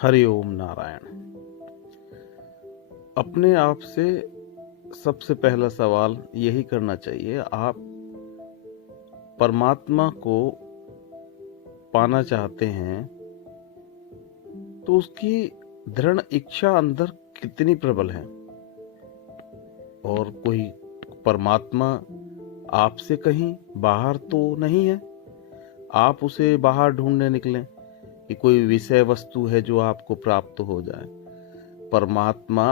हरि ओम नारायण। अपने आप से सबसे पहला सवाल यही करना चाहिए, आप परमात्मा को पाना चाहते हैं तो उसकी दृढ़ इच्छा अंदर कितनी प्रबल है। और कोई परमात्मा आपसे कहीं बाहर तो नहीं है, आप उसे बाहर ढूंढने निकलें कि कोई विषय वस्तु है जो आपको प्राप्त हो जाए। परमात्मा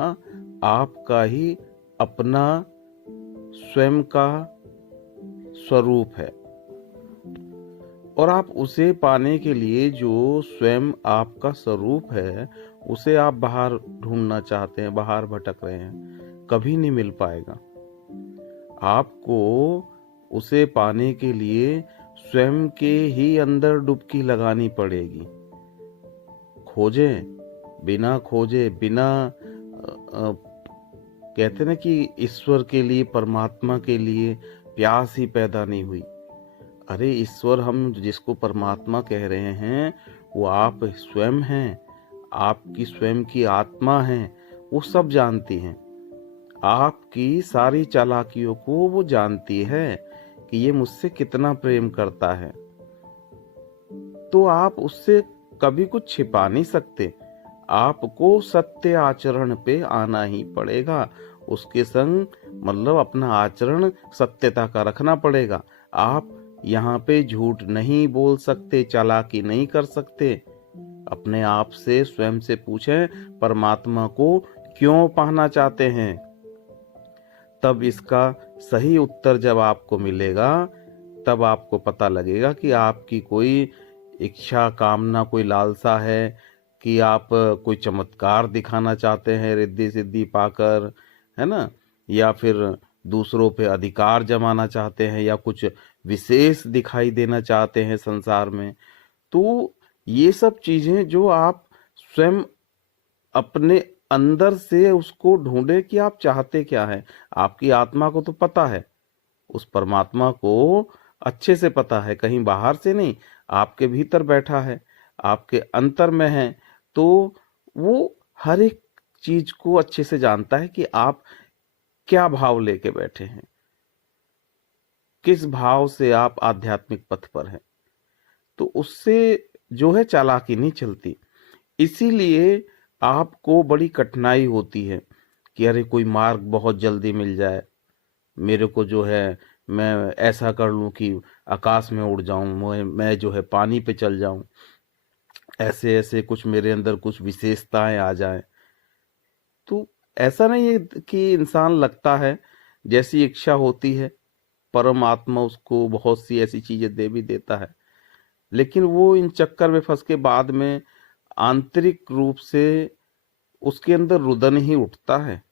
आपका ही अपना स्वयं का स्वरूप है और आप उसे पाने के लिए जो स्वयं आपका स्वरूप है उसे आप बाहर ढूंढना चाहते हैं, बाहर भटक रहे हैं, कभी नहीं मिल पाएगा। आपको उसे पाने के लिए स्वयं के ही अंदर डुबकी लगानी पड़ेगी। खोजें, बिना खोजे, बिना कहते ना कि ईश्वर के लिए, परमात्मा के लिए प्यास ही पैदा नहीं हुई। अरे ईश्वर, हम जिसको परमात्मा कह रहे हैं वो आप स्वयं हैं, आपकी स्वयं की आत्मा है, वो सब जानती हैं। आपकी सारी चालाकियों को वो जानती है कि ये मुझसे कितना प्रेम करता है। तो आप उससे कभी कुछ छिपा नहीं सकते, आपको सत्य आचरण पे आना ही पड़ेगा। उसके संग मतलब अपना आचरण सत्यता का रखना पड़ेगा। आप यहाँ पे झूठ नहीं बोल सकते, चालाकी नहीं कर सकते। अपने आप से, स्वयं से पूछें, परमात्मा को क्यों पाना चाहते हैं। तब इसका सही उत्तर जब आपको मिलेगा तब आपको पता लगेगा कि आपकी कोई इच्छा, कामना, कोई लालसा है कि आप कोई चमत्कार दिखाना चाहते हैं रिद्धि सिद्धि पाकर, है ना, या फिर दूसरों पे अधिकार जमाना चाहते हैं या कुछ विशेष दिखाई देना चाहते हैं संसार में। तो ये सब चीजें जो आप स्वयं अपने अंदर से उसको ढूंढे कि आप चाहते क्या है। आपकी आत्मा को तो पता है, उस परमात्मा को अच्छे से पता है, कहीं बाहर से नहीं, आपके भीतर बैठा है, आपके अंतर में है। तो वो हर एक चीज को अच्छे से जानता है कि आप क्या भाव लेके बैठे हैं, किस भाव से आप आध्यात्मिक पथ पर हैं। तो उससे जो है चालाकी नहीं चलती। इसीलिए आपको बड़ी कठिनाई होती है कि अरे कोई मार्ग बहुत जल्दी मिल जाए, मेरे को जो है मैं ऐसा कर लूं कि आकाश में उड़ जाऊं, मैं जो है पानी पे चल जाऊं, ऐसे ऐसे कुछ मेरे अंदर कुछ विशेषताएं आ जाएं। तो ऐसा नहीं है कि इंसान लगता है, जैसी इच्छा होती है परमात्मा उसको बहुत सी ऐसी चीजें दे भी देता है, लेकिन वो इन चक्कर में फंस के बाद में आंतरिक रूप से उसके अंदर रुदन ही उठता है।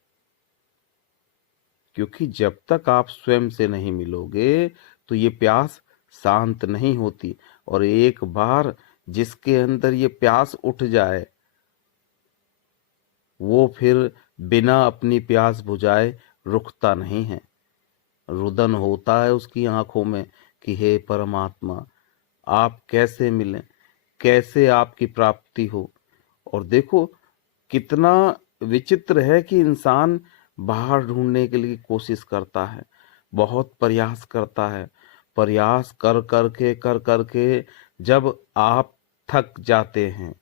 क्योंकि जब तक आप स्वयं से नहीं मिलोगे तो ये प्यास शांत नहीं होती। और एक बार जिसके अंदर ये प्यास उठ जाए वो फिर बिना अपनी प्यास बुझाए रुकता नहीं है। रुदन होता है उसकी आंखों में कि हे परमात्मा, आप कैसे मिलें, कैसे आपकी प्राप्ति हो। और देखो कितना विचित्र है कि इंसान बाहर ढूंढने के लिए कोशिश करता है, बहुत प्रयास करता है, प्रयास कर करके जब आप थक जाते हैं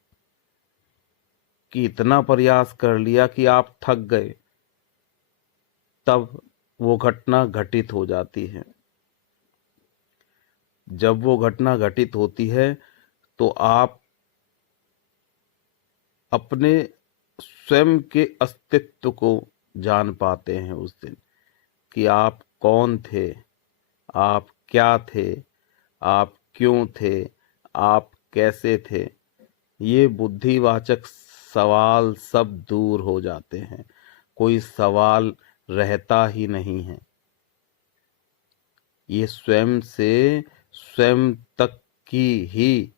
कि इतना प्रयास कर लिया कि आप थक गए, तब वो घटना घटित हो जाती है। जब वो घटना घटित होती है तो आप अपने स्वयं के अस्तित्व को जान पाते हैं उस दिन कि आप कौन थे, आप क्या थे, आप क्यों थे, आप कैसे थे। ये बुद्धिवाचक सवाल सब दूर हो जाते हैं, कोई सवाल रहता ही नहीं है। ये स्वयं से स्वयं तक की ही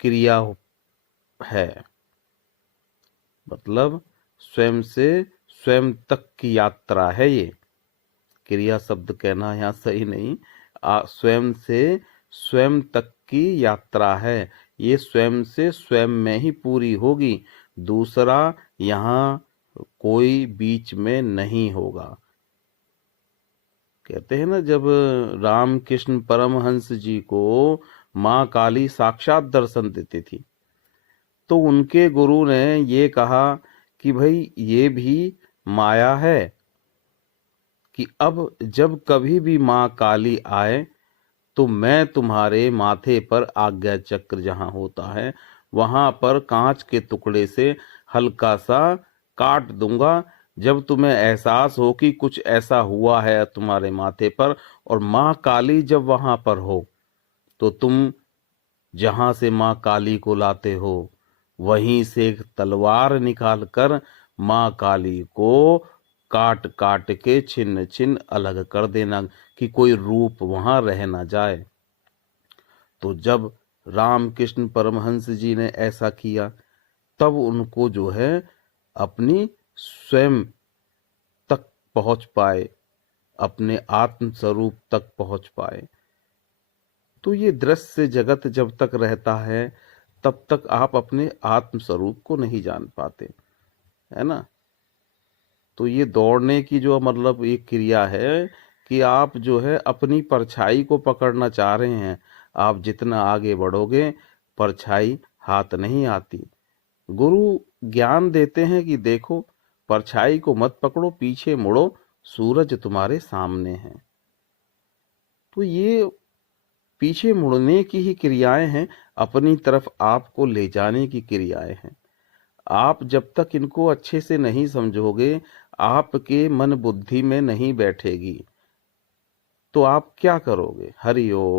क्रिया है, मतलब स्वयं से स्वयं तक की यात्रा है ये। क्रिया शब्द कहना यहाँ सही नहीं, स्वयं से स्वयं तक की यात्रा है। ये स्वयं से स्वयं में ही पूरी होगी, दूसरा यहाँ कोई बीच में नहीं होगा। कहते हैं ना, जब रामकृष्ण परमहंस जी को माँ काली साक्षात दर्शन देती थी, तो उनके गुरु ने ये कहा कि भाई ये भी माया है, कि अब जब कभी भी माँ काली आए तो मैं तुम्हारे माथे पर आज्ञा चक्र जहां होता है वहां पर कांच के टुकड़े से हल्का सा काट दूंगा। जब तुम्हें एहसास हो कि कुछ ऐसा हुआ है तुम्हारे माथे पर और माँ काली जब वहां पर हो, तो तुम जहां से माँ काली को लाते हो वहीं से एक तलवार निकाल कर माँ काली को काट काट के छिन्न छिन्न अलग कर देना, कि कोई रूप वहां रह ना जाए। तो जब रामकृष्ण परमहंस जी ने ऐसा किया, तब उनको जो है अपनी स्वयं तक पहुंच पाए, अपने आत्म स्वरूप तक पहुंच पाए। तो ये दृश्य जगत जब तक रहता है तब तक आप अपने आत्म स्वरूप को नहीं जान पाते, है ना। तो ये दौड़ने की जो मतलब एक क्रिया है कि आप जो है अपनी परछाई को पकड़ना चाह रहे हैं, आप जितना आगे बढ़ोगे परछाई हाथ नहीं आती। गुरु ज्ञान देते हैं कि देखो, परछाई को मत पकड़ो, पीछे मुड़ो, सूरज तुम्हारे सामने है। तो ये पीछे मुड़ने की ही क्रियाएं हैं, अपनी तरफ आपको ले जाने की क्रियाएं हैं। आप जब तक इनको अच्छे से नहीं समझोगे, आपके मन बुद्धि में नहीं बैठेगी, तो आप क्या करोगे। हरि ओम।